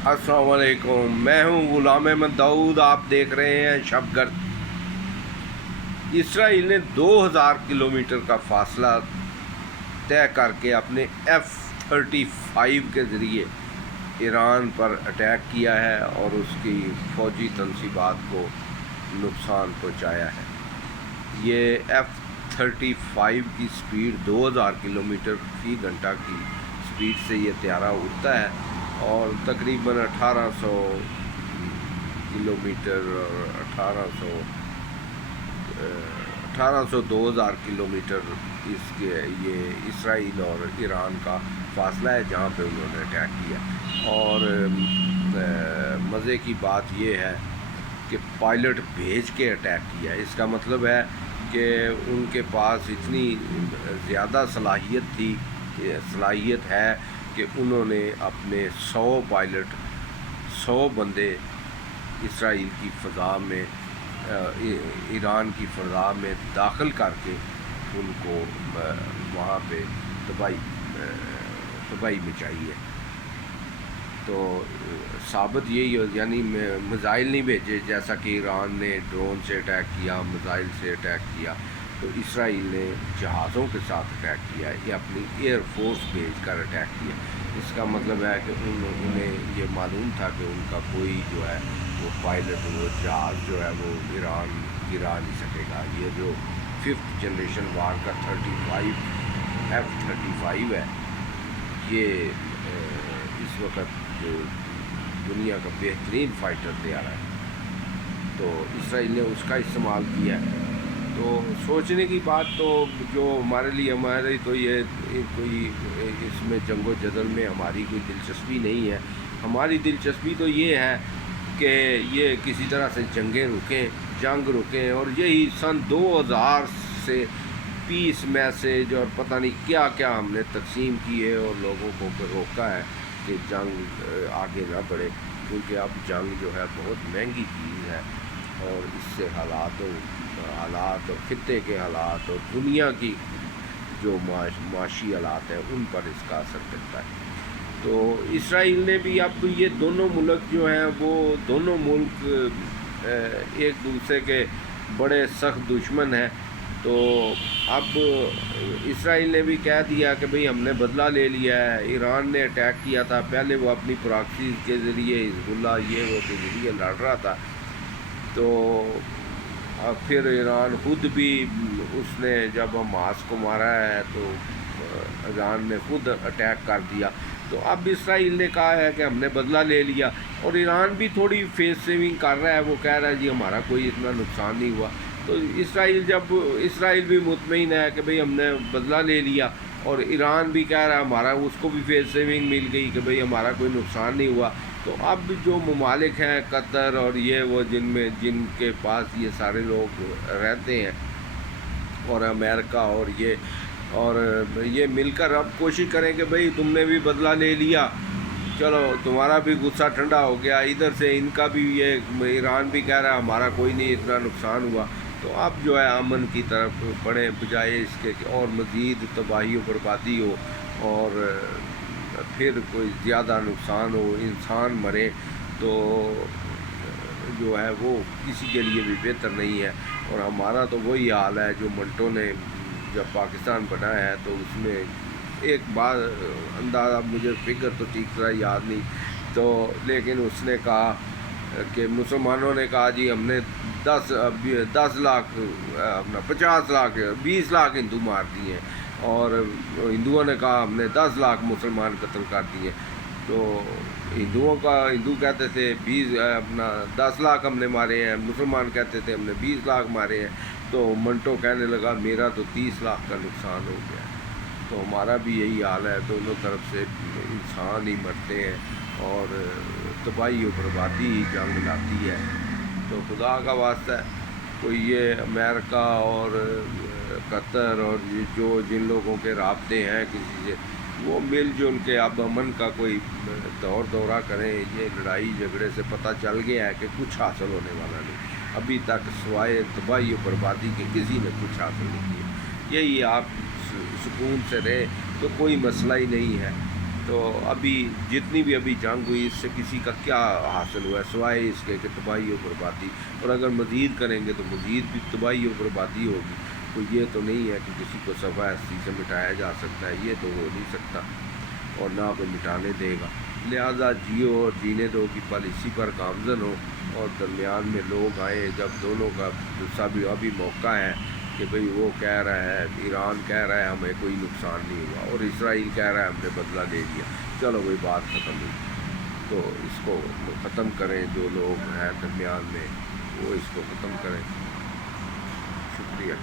السلام علیکم، میں ہوں غلام احمد داؤد. آپ دیکھ رہے ہیں شب گرد. اسرائیل نے 2000 کلومیٹر کا فاصلہ طے کر کے اپنے F-35 کے ذریعے ایران پر اٹیک کیا ہے اور اس کی فوجی تنصیبات کو نقصان پہنچایا ہے. یہ F-35 کی سپیڈ 2000 کلومیٹر فی گھنٹہ کی سپیڈ سے یہ طیارہ اڑتا ہے اور تقریباً 1800 کلومیٹر اور 2000 کلومیٹر اس کے یہ اسرائیل اور ایران کا فاصلہ ہے جہاں پہ انہوں نے اٹیک کیا. اور مزے کی بات یہ ہے کہ پائلٹ بھیج کے اٹیک کیا. اس کا مطلب ہے کہ ان کے پاس اتنی زیادہ صلاحیت ہے کہ انہوں نے اپنے 100 بندے اسرائیل کی فضا میں ایران کی فضا میں داخل کر کے ان کو وہاں پہ تباہی مچائی ہے. تو ثابت یہی ہو، یعنی میزائل نہیں بھیجے جیسا کہ ایران نے ڈرون سے اٹیک کیا، میزائل سے اٹیک کیا، تو اسرائیل نے جہازوں کے ساتھ اٹیک کیا یا اپنی ایئر فورس بھیج کر اٹیک کیا. اس کا مطلب ہے کہ انہیں یہ معلوم تھا کہ ان کا کوئی جو ہے وہ پائلٹ، وہ جہاز جو ہے وہ ایران گرا نہیں سکے گا. یہ جو 5th جنریشن وار کا F-35 ہے، یہ اس وقت جو دنیا کا بہترین فائٹر طیارہ ہے، تو اسرائیل نے اس کا استعمال کیا ہے. تو سوچنے کی بات تو جو ہمارے تو یہ کوئی اس میں جنگ و جدل میں ہماری کوئی دلچسپی نہیں ہے. ہماری دلچسپی تو یہ ہے کہ یہ کسی طرح سے جنگ رکیں اور یہی سن 2000 سے پیس میسیج اور پتہ نہیں کیا کیا ہم نے تقسیم کیے اور لوگوں کو روکا ہے کہ جنگ آگے نہ بڑھے، کیونکہ اب جنگ جو ہے بہت مہنگی چیز ہے اور اس سے حالات اور خطے کے حالات اور دنیا کی جو معاشی حالات ہیں ان پر اس کا اثر پڑتا ہے. تو اسرائیل نے بھی اب یہ دونوں ملک جو ہیں وہ دونوں ملک ایک دوسرے کے بڑے سخت دشمن ہیں. تو اب اسرائیل نے بھی کہہ دیا کہ بھئی ہم نے بدلہ لے لیا ہے. ایران نے اٹیک کیا تھا، پہلے وہ اپنی پراکسیز کے ذریعے حزب اللہ یہ وہ کے ذریعے لڑ رہا تھا، تو پھر ایران خود بھی اس نے جب حماس کو مارا ہے تو ایران نے خود اٹیک کر دیا. تو اب اسرائیل نے کہا ہے کہ ہم نے بدلہ لے لیا اور ایران بھی تھوڑی فیس سیونگ کر رہا ہے. وہ کہہ رہا ہے جی ہمارا کوئی اتنا نقصان نہیں ہوا. تو اسرائیل بھی مطمئن ہے کہ بھئی ہم نے بدلہ لے لیا اور ایران بھی کہہ رہا ہے ہمارا، اس کو بھی فیس سیونگ مل گئی کہ بھئی ہمارا کوئی نقصان نہیں ہوا. تو اب جو ممالک ہیں قطر اور یہ وہ جن کے پاس یہ سارے لوگ رہتے ہیں اور امریکہ اور یہ مل کر اب کوشش کریں کہ بھئی تم نے بھی بدلہ لے لیا، چلو تمہارا بھی غصہ ٹھنڈا ہو گیا. ادھر سے ان کا بھی یہ ایران بھی کہہ رہا ہے ہمارا کوئی نہیں اتنا نقصان ہوا. تو اب جو ہے امن کی طرف بڑھیں بجائے اس کے اور مزید تباہی و بربادی ہو اور پھر کوئی زیادہ نقصان ہو، انسان مرے، تو جو ہے وہ کسی کے لیے بھی بہتر نہیں ہے. اور ہمارا تو وہی حال ہے جو منٹو نے جب پاکستان بنایا ہے تو اس میں ایک بات اندازہ، مجھے فگر تو ٹھیک طرح یاد نہیں، تو لیکن اس نے کہا کہ مسلمانوں نے کہا جی ہم نے 10 لاکھ اپنا 50 لاکھ 20 لاکھ ہندو مار دیے ہیں، اور ہندوؤں نے کہا ہم نے 10 لاکھ مسلمان قتل کر دیے. تو ہندو کہتے تھے 10 لاکھ ہم نے مارے ہیں، مسلمان کہتے تھے ہم نے 20 لاکھ مارے ہیں. تو منٹو کہنے لگا میرا تو 30 لاکھ کا نقصان ہو گیا. تو ہمارا بھی یہی حال ہے، دونوں طرف سے انسان ہی مرتے ہیں اور تباہی و بربادی جنگ لاتی ہے. تو خدا کا واسطہ ہے کوئی یہ امریکہ اور قطر اور جن لوگوں کے رابطے ہیں کسی سے، وہ مل جل کے اب امن کا کوئی دورہ کریں. یہ لڑائی جھگڑے سے پتہ چل گیا ہے کہ کچھ حاصل ہونے والا نہیں. ابھی تک سوائے تباہی و بربادی کے کسی نے کچھ حاصل نہیں کیا. یہی آپ سکون سے رہے تو کوئی مسئلہ ہی نہیں ہے. تو ابھی جتنی بھی ابھی جنگ ہوئی اس سے کسی کا کیا حاصل ہوا ہے سوائے اس کے کہ تباہی و بربادی، اور اگر مزید کریں گے تو مزید بھی تباہی و بربادی ہوگی۔ تو یہ تو نہیں ہے کہ کسی کو صفحہ ہستی سے مٹایا جا سکتا ہے، یہ تو ہو نہیں سکتا اور نہ کوئی مٹانے دے گا۔ لہذا جیو اور جینے دو کی پالیسی پر گامزن ہو، اور درمیان میں لوگ آئے جب دونوں کا ابھی موقع ہے کہ بھئی وہ کہہ رہا ہے، ایران کہہ رہا ہے ہمیں کوئی نقصان نہیں ہوا، اور اسرائیل کہہ رہا ہے ہم نے بدلہ لے لیا، چلو وہی بات ختم ہوئی۔ تو اس کو ختم کریں، جو لوگ ہیں درمیان میں وہ اس کو ختم کریں۔ شکریہ۔